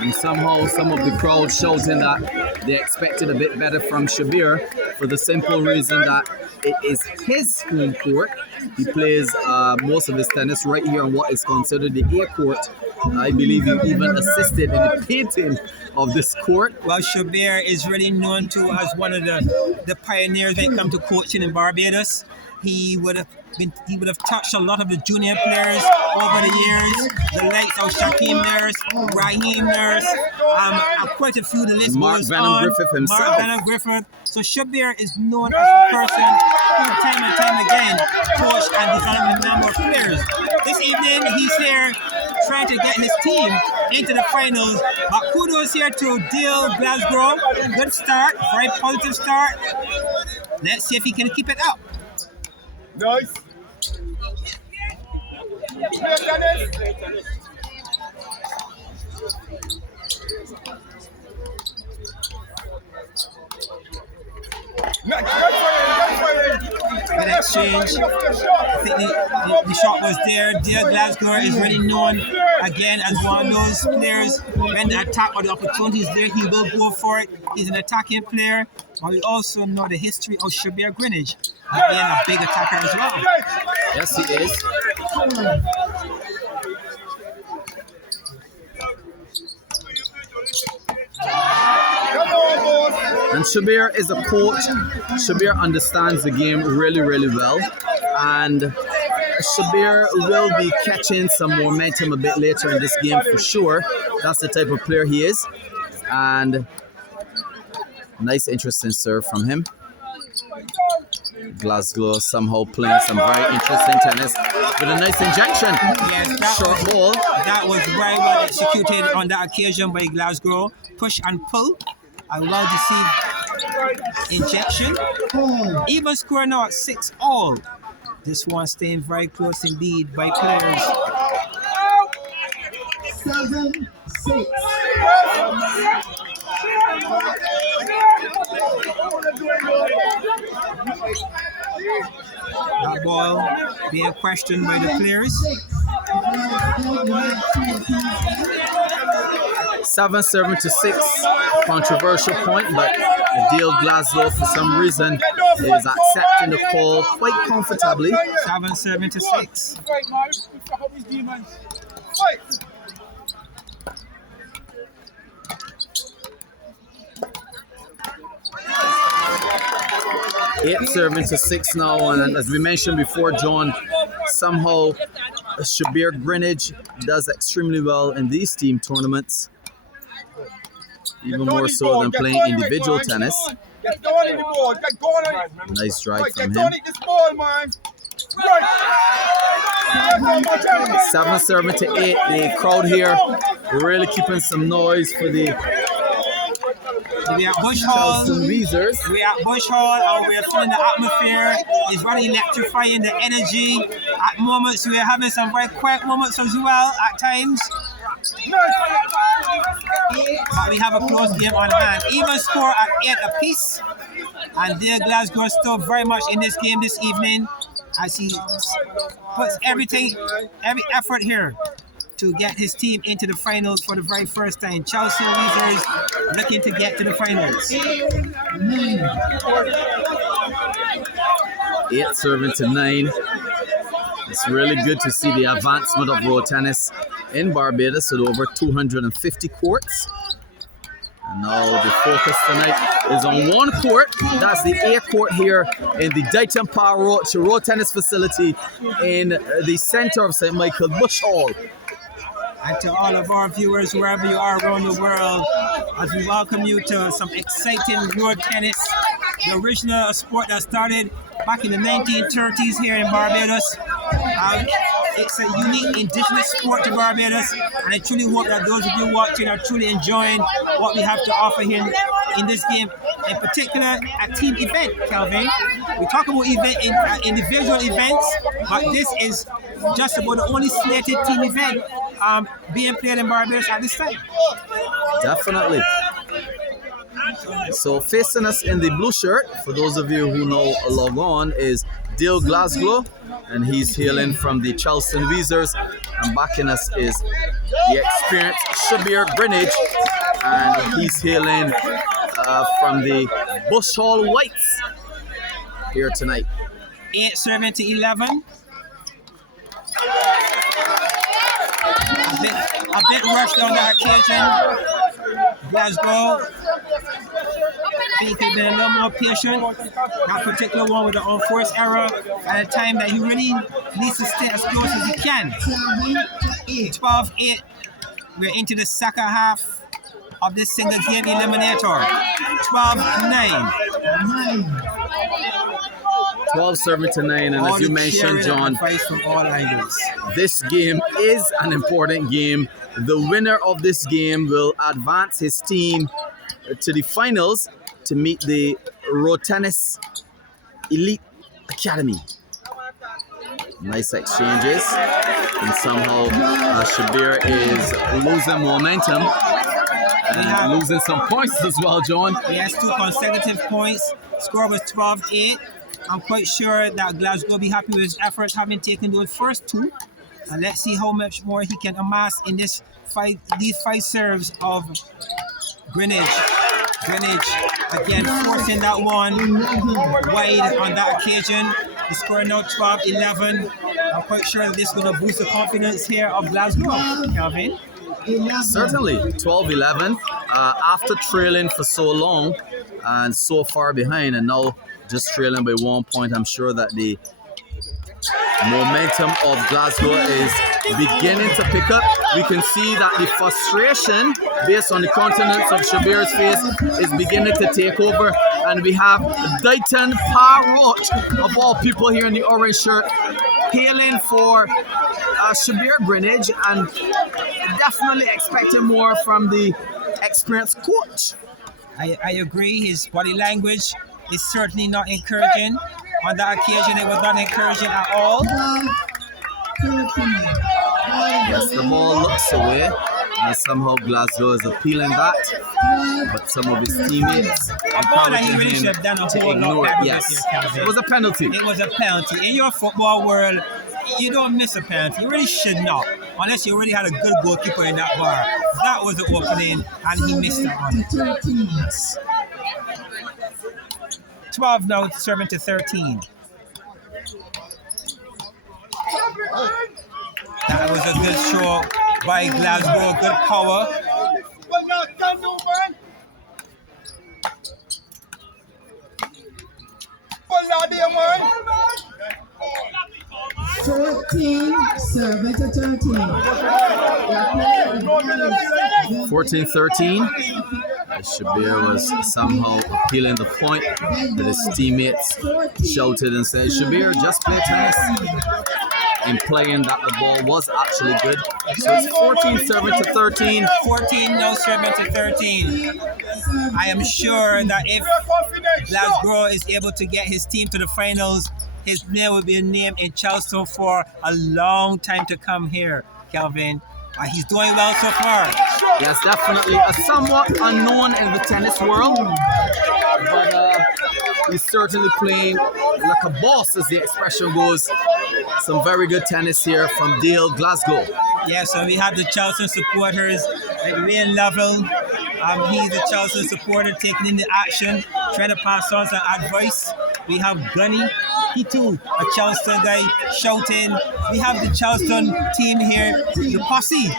And somehow some of the crowd shouting that they expected a bit better from Shabbir for the simple reason that it is his home court. He plays most of his tennis right here on what is considered the A court. I believe he even assisted in the painting of this court. Well, Shabbir is really known to as one of the pioneers when it comes to coaching in Barbados. He would have touched a lot of the junior players over the years, the likes of Shaquem Nurse, Raheem Nurse, and quite a few. The list Mark goes Venom on. Griffith himself. Mark Venom Griffith. So Shabbir is known as a person who time and time again coached and designed a number of players. This evening he's here trying to get his team into the finals. But kudos here to Dale Glasgow. Good start, very positive start. Let's see if he can keep it up. Nice. Good exchange. I think the shot was there. Dear Glasgow is really known again as one of those players. When the attack or the opportunity is there, he will go for it. He's an attacking player. But we also know the history of Shabbir Greenidge being a big attacker as well. Yes, he is. And Shabbir is a coach. Shabbir understands the game really, really well. And Shabbir will be catching some momentum a bit later in this game for sure. That's the type of player he is. And nice, interesting serve from him. Glasgow somehow playing some very interesting tennis with a nice injection. Yes, short ball. That was very well executed on that occasion by Glasgow. Push and pull. I well deceived injection. Even score now at 6-all. This one staying very close indeed by players. 7-6. That ball being questioned by the players. 7-6. Controversial point, but Dale Glasgow for some reason is accepting the call quite comfortably. 7-6. 8-6 now, and as we mentioned before, John, somehow Shabbir Greenidge does extremely well in these team tournaments, even more so than playing individual tennis. Nice drive from him. 7-8. The crowd here really keeping some noise for the We are at Bush Hall. Weezers. We are at Bush Hall, and we are feeling the atmosphere. It's very electrifying, the energy. At moments, we are having some very quiet moments as well at times. But we have a close game on hand. Even score at 8 apiece. And Dale Glasgow is still very much in this game this evening as he puts every effort here to get his team into the finals for the very first time. Chelsea Weezers looking to get to the finals. 8-9. It's really good to see the advancement of road tennis in Barbados with over 250 courts. And now the focus tonight is on one court. That's the A court here in the Dighton Power Road Tennis Facility in the center of St. Michael Bush Hall. And to all of our viewers, wherever you are around the world, as we welcome you to some exciting road tennis, the original sport that started back in the 1930s here in Barbados. It's a unique indigenous sport to Barbados, and I truly hope that those of you watching are truly enjoying what we have to offer here in this game, in particular a team event, Kelvin. We talk about individual events, but this is just about the only slated team event being played in Barbados at this time. Definitely. So facing us in the blue shirt, for those of you who know log on, is Dale Glasgow. and he's hailing from the Charleston Weezers. And backing us is the experienced Shabbir Greenidge, and he's hailing from the Bush Hall Whites here tonight. 8 serving to 11. A bit rushed on that occasion. Glasgow, I think he's been a little more patient. That particular one with the unforced error at a time that he really needs to stay as close as he can. 12-8. We're into the second half of this single game eliminator. 12-9. 12 serving to 9, and as you mentioned, John, this game is an important game. The winner of this game will advance his team to the finals to meet the Road Tennis Elite Academy. Nice exchanges, and somehow Shabbir is losing momentum and losing some points as well, John. He has 2 consecutive points. Score was 12-8. I'm quite sure that Glasgow will be happy with his efforts having taken those first 2. And let's see how much more he can amass in these 5 serves of Greenidge. Greenidge again forcing that one wide on that occasion. The score now 12-11. I'm quite sure that this is going to boost the confidence here of Glasgow, Calvin. Certainly, 12-11. After trailing for so long and so far behind, and now just trailing by 1 point, I'm sure that the momentum of Glasgow is beginning to pick up. We can see that the frustration based on the countenance of Shabbir's face is beginning to take over, and we have Dayton Parrott of all people here in the orange shirt hailing for Shabbir Greenidge, and definitely expecting more from the experienced coach. I agree. His body language is certainly not encouraging. On that occasion, it was not encouraging at all. Yes, the ball looks away, and somehow Glasgow is appealing that, but some of his teammates encouraging him to ignore it. Yes, it was a penalty. It was a penalty. In your football world, you don't miss a penalty. You really should not, unless you already had a good goalkeeper in that bar. That was the opening, and he missed that one. 12 now serving to 13. That was a good show by Glasgow, good power. 14 serving to 13. 14-13. Shabbir was somehow appealing the point, but his teammates shouted and said, Shabbir, just play tennis. Implying that the ball was actually good. So it's 14 serving to 13. 14 no serving to 13. I am sure that if Glasgow is able to get his team to the finals, his name will be named in Charleston for a long time to come here, Kelvin. He's doing well so far. Yes, definitely a somewhat unknown in the tennis world, but he's certainly playing like a boss, as the expression goes. Some very good tennis here from Dale, Glasgow. Yeah, so we have the Charleston supporters, like Wayne Lovell. He's the Charleston supporter taking in the action, trying to pass on some advice. We have Gunny, he too, a Charleston guy, shouting. We have the Charleston team here, the posse,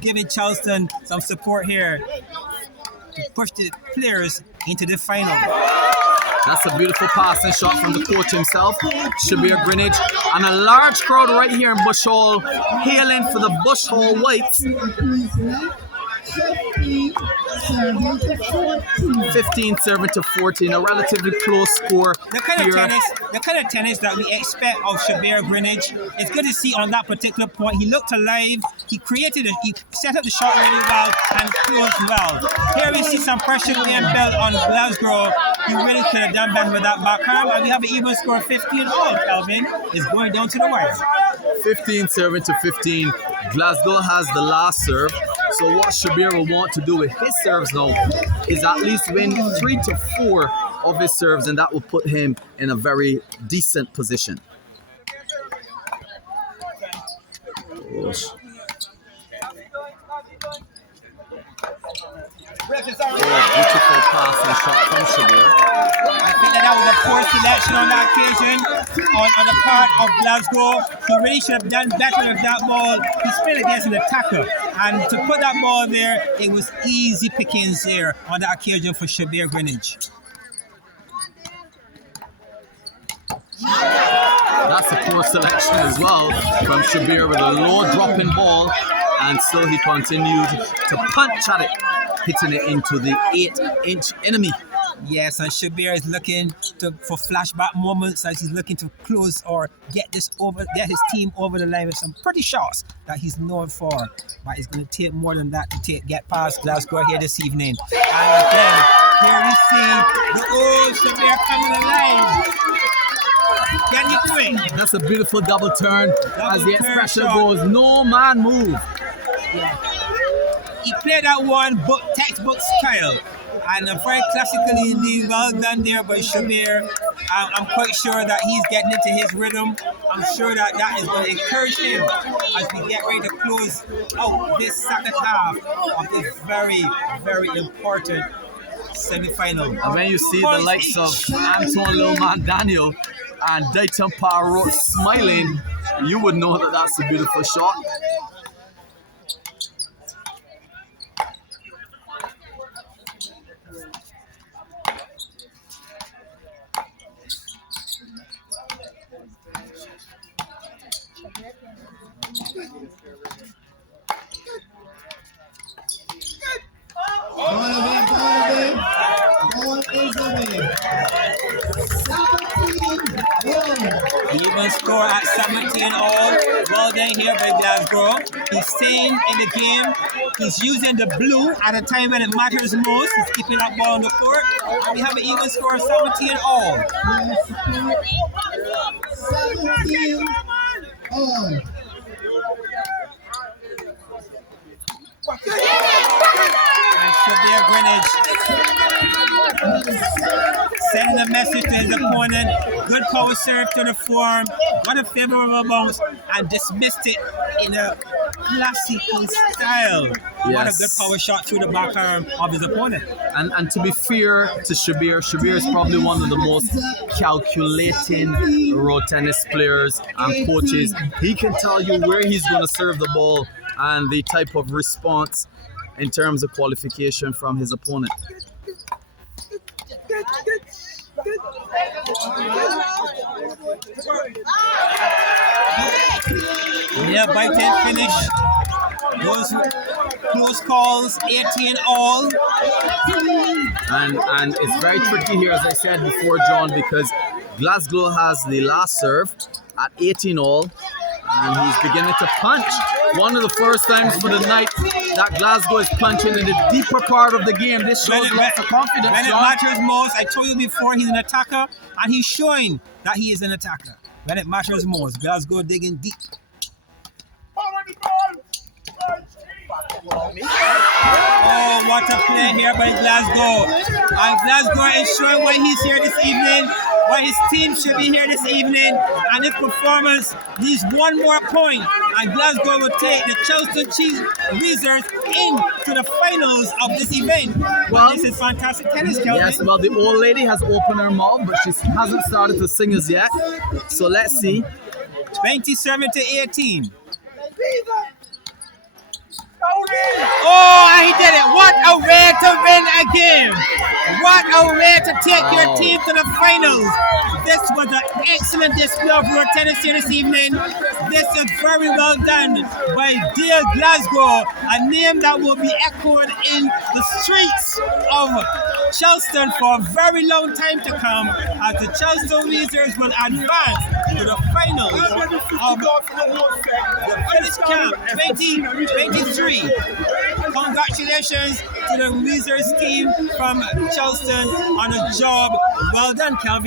giving Charleston some support here to push the players into the final. That's a beautiful passing shot from the coach himself, Shabbir Greenidge, and a large crowd right here in Bush Hall, hailing for the Bush Hall Whites. 15 serving to 14, a relatively close score. The kind of tennis that we expect of Shabbir Greenidge. It's good to see on that particular point. He looked alive. He set up the shot really well and closed well. Here we see some pressure being built on Glasgow. He really could have done better with that backhand, and we have an even score 15 all. Kelvin is going down to the wire. 15 serving to 15. Glasgow has the last serve. So what Shabbir will want to do with his serves now is at least win 3 to 4 of his serves, and that will put him in a very decent position. Bush. Beautiful passing shot from Shabbir. I think that was a poor selection on that occasion on the part of Glasgow. He really should have done better with that ball. He played against an attacker, and to put that ball there, it was easy pickings there on that occasion for Shabbir Greenidge. That's a poor selection as well from Shabbir with a low dropping ball, and still he continued to punch at it, hitting it into the 8-inch enemy. Yes, and Shabbir is looking for flashback moments as he's looking to close or get his team over the line with some pretty shots that he's known for. But it's going to take more than that to get past Glasgow here this evening. And again, here we see the old Shabbir coming alive. Can you do it? That's a beautiful double turn as the expression goes, no man move. Yeah. He played that one textbook style. And very classically indeed, well done there by Shabbir. I'm quite sure that he's getting into his rhythm. I'm sure that is going to encourage him as we get ready to close out this second half of this very, very important semi-final. And when you see the likes of Anton Lilman Daniel and Dayton Parrot smiling, you would know that that's a beautiful shot. Even score at 17 all. Well done here by Glasgow. He's staying in the game. He's using the blue at a time when it matters most. He's keeping that ball on the court. And we have an even score of 17 all. 17 all. And Shabbir Greenidge sending a message to his opponent. Good power serve to the form, got a favorable bounce, and dismissed it in a classical style. Yes. What a good power shot through the back arm of his opponent. And to be fair to Shabbir, Shabbir is probably one of the most calculating road tennis players and coaches. He can tell you where he's going to serve the ball and the type of response in terms of qualification from his opponent. Yeah, by 10 finish. Those close calls, 18 all. And it's very tricky here, as I said before, John, because Glasgow has the last serve at 18 all, and he's beginning to punch. One of the first times for the night that Glasgow is punching in the deeper part of the game. This shows lots of confidence, When it John. matters most, I told you before, he's an attacker, and he's showing that he is an attacker. When it matters most, Glasgow digging deep. Oh, what a play here by Glasgow. And Glasgow is showing why he's here this evening, why his team should be here this evening. And his performance needs one more point. And Glasgow will take the Charleston Wizards into the finals of this event. Well, this is fantastic tennis, Kelvin. Yes, well, the old lady has opened her mouth, but she hasn't started to sing as yet. So let's see. 27-18. Oh, he did it. What a way to win a game. What a way to take your team to the finals. This was an excellent display of road tennis here this evening. This is very well done by dear Glasgow, a name that will be echoed in the streets of Charleston for a very long time to come, as the Charleston Wizards will advance to the finals of the Village Camp 2023. Congratulations to the Wizards team from Charleston on a job well done, Calvin.